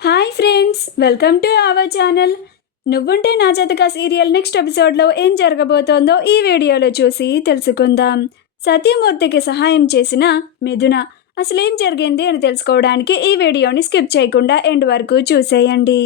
Hi friends, welcome to our channel. నువ్వుంటే నా జతక serial next ఎపిసోడ్లో ఏం జరగబోతోందో ఈ వీడియోలో చూసి తెలుసుకుందాం. సత్యమూర్తికి సహాయం చేసిన మిథున అసలేం జరిగింది అని తెలుసుకోవడానికి ఈ వీడియోని స్కిప్ చేయకుండా ఎండ్ వరకు చూసేయండి.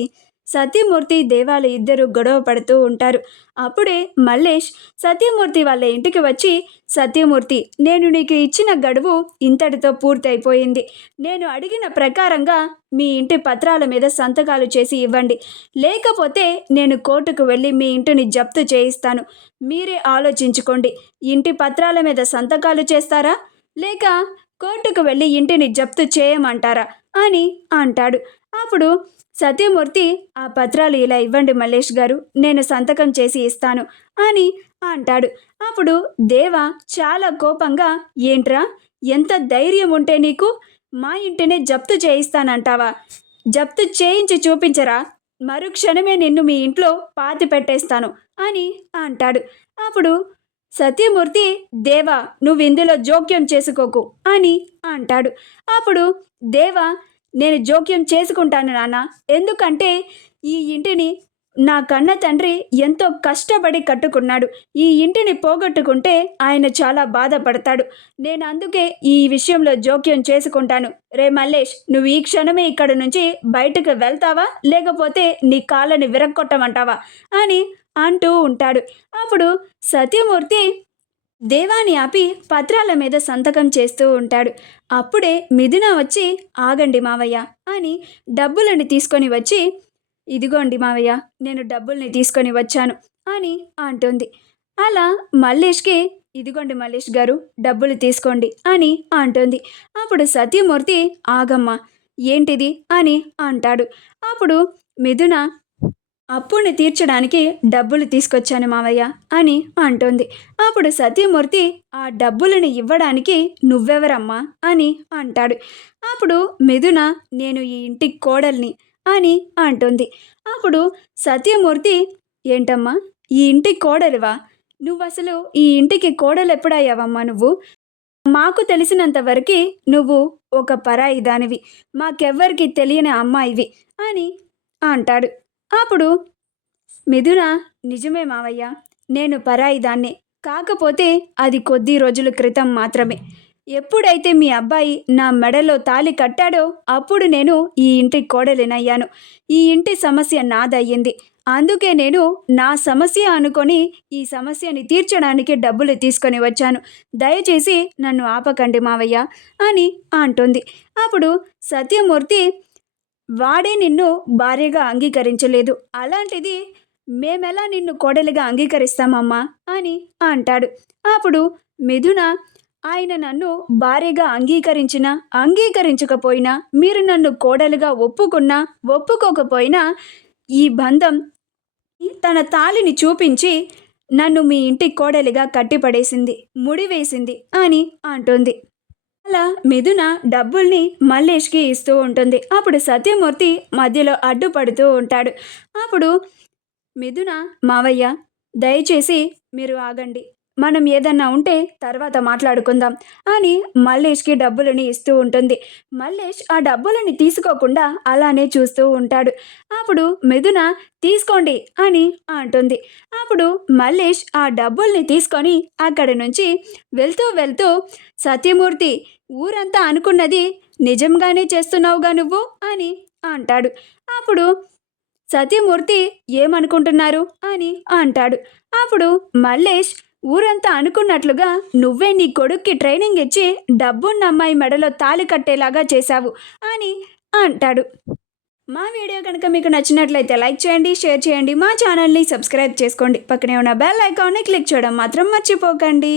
సత్యమూర్తి దేవాలు ఇద్దరు గొడవ పడుతూ ఉంటారు. అప్పుడే మల్లేష్ సత్యమూర్తి వాళ్ళ ఇంటికి వచ్చి, సత్యమూర్తి, నేను నీకు ఇచ్చిన గడువు ఇంతటితో పూర్తయిపోయింది. నేను అడిగిన ప్రకారంగా మీ ఇంటి పత్రాల మీద సంతకాలు చేసి ఇవ్వండి, లేకపోతే నేను కోర్టుకు వెళ్ళి మీ ఇంటిని జప్తు చేయిస్తాను. మీరే ఆలోచించుకోండి. ఇంటి పత్రాల మీద సంతకాలు చేస్తారా, లేక కోర్టుకు వెళ్ళి ఇంటిని జప్తు చేయమంటారా అని అంటాడు. అప్పుడు సత్యమూర్తి, ఆ పత్రాలు ఇలా ఇవ్వండి మల్లేష్ గారు, నేను సంతకం చేసి ఇస్తాను అని అంటాడు. అప్పుడు దేవ చాలా కోపంగా, ఏంట్రా, ఎంత ధైర్యం ఉంటే నీకు, మా ఇంటినే జప్తు చేయిస్తానంటావా? జప్తు చేయించి చూపించరా, మరుక్షణమే నిన్ను మీ ఇంట్లో పాతి పెట్టేస్తాను అని అంటాడు. అప్పుడు సత్యమూర్తి, దేవా, నువ్వు ఇందులో జోక్యం చేసుకోకు అని అంటాడు. అప్పుడు దేవ, నేను జోక్యం చేసుకుంటాను నాన్న, ఎందుకంటే ఈ ఇంటిని నా కన్న తండ్రి ఎంతో కష్టపడి కట్టుకున్నాడు. ఈ ఇంటిని పోగొట్టుకుంటే ఆయన చాలా బాధపడతాడు. నేను అందుకే ఈ విషయంలో జోక్యం చేసుకుంటాను. రే మల్లేష్, నువ్వు ఈ క్షణమే ఇక్కడి నుంచి బయటకు వెళ్తావా, లేకపోతే నీ కాళ్ళని విరక్కొట్టమంటావా అని అంటూ ఉంటాడు. అప్పుడు సత్యమూర్తి దేవాని ఆపి పత్రాల మీద సంతకం చేస్తూ ఉంటాడు. అప్పుడే మిథున వచ్చి, ఆగండి మావయ్య అని డబ్బులని తీసుకొని వచ్చి, ఇదిగోండి మావయ్య, నేను డబ్బుల్ని తీసుకొని వచ్చాను అని అంటుంది. అలా మల్లేష్కి, ఇదిగోండి మల్లేష్ గారు, డబ్బులు తీసుకోండి అని అంటుంది. అప్పుడు సత్యమూర్తి, ఆగమ్మా, ఏంటిది అని అంటాడు. అప్పుడు మిథున, అప్పుని తీర్చడానికి డబ్బులు తీసుకొచ్చాను మావయ్య అని అంటుంది. అప్పుడు సత్యమూర్తి, ఆ డబ్బులను ఇవ్వడానికి నువ్వెవరమ్మా అని అంటాడు. అప్పుడు మిథున, నేను ఈ ఇంటి కోడల్ని అని అంటుంది. అప్పుడు సత్యమూర్తి, ఏంటమ్మా, ఈ ఇంటి కోడలివా? నువ్వసలు ఈ ఇంటికి కోడలు ఎప్పుడయ్యావమ్మా? నువ్వు మాకు తెలిసినంత వరకు నువ్వు ఒక పరాయి దానివి, మాకెవ్వరికి తెలియని అమ్మాయివి అని అంటాడు. అప్పుడు మిథున, నిజమే మావయ్య, నేను పరాయి దాన్నే, కాకపోతే అది కొద్ది రోజుల క్రితం మాత్రమే. ఎప్పుడైతే మీ అబ్బాయి నా మెడలో తాళి కట్టాడో అప్పుడు నేను ఈ ఇంటి కోడలినయ్యాను. ఈ ఇంటి సమస్య నాదయ్యింది. అందుకే నేను నా సమస్య అనుకొని ఈ సమస్యని తీర్చడానికి డబ్బులు తీసుకొని వచ్చాను. దయచేసి నన్ను ఆపకండి మావయ్య అని అంటుంది. అప్పుడు సత్యమూర్తి, వాడే నిన్ను భార్యగా అంగీకరించలేదు, అలాంటిది మేమెలా నిన్ను కోడలిగా అంగీకరిస్తామమ్మా అని అంటాడు. అప్పుడు మిథున, ఆయన నన్ను భార్యగా అంగీకరించినా అంగీకరించకపోయినా, మీరు నన్ను కోడలుగా ఒప్పుకున్నా ఒప్పుకోకపోయినా, ఈ బంధం తన తాళిని చూపించి నన్ను మీ ఇంటి కోడలిగా కట్టిపడేసింది, ముడివేసింది అని అంటుంది. అలా మిథున డబ్బుల్ని మల్లేష్కి ఇస్తూ ఉంటుంది. అప్పుడు సత్యమూర్తి మధ్యలో అడ్డుపడుతూ ఉంటాడు. అప్పుడు మిథున, మావయ్య, దయచేసి మీరు ఆగండి, మనం ఏదన్నా ఉంటే తర్వాత మాట్లాడుకుందాం అని మల్లేష్కి డబ్బులని ఇస్తూ ఉంటుంది. మల్లేష్ ఆ డబ్బులని తీసుకోకుండా అలానే చూస్తూ ఉంటాడు. అప్పుడు మిథున, తీసుకోండి అని అంటుంది. అప్పుడు మల్లేష్ ఆ డబ్బుల్ని తీసుకొని అక్కడి నుంచి వెళ్తూ వెళ్తూ, సత్యమూర్తి, ఊరంతా అనుకున్నది నిజంగానే చేస్తున్నావుగా నువ్వు అని అంటాడు. అప్పుడు సత్యమూర్తి, ఏమనుకుంటున్నారు అని అంటాడు. అప్పుడు మల్లేష్, ఊరంతా అనుకున్నట్లుగా నువ్వే నీ కొడుక్కి ట్రైనింగ్ ఇచ్చి డబ్బున్న అమ్మాయి మెడలో తాళి కట్టేలాగా చేశావు అని అంటాడు. మా వీడియో కనుక మీకు నచ్చినట్లయితే లైక్ చేయండి, షేర్ చేయండి, మా ఛానల్ని సబ్స్క్రైబ్ చేసుకోండి, పక్కనే ఉన్న బెల్ ఐకాన్ని క్లిక్ చేయడం మాత్రం మర్చిపోకండి.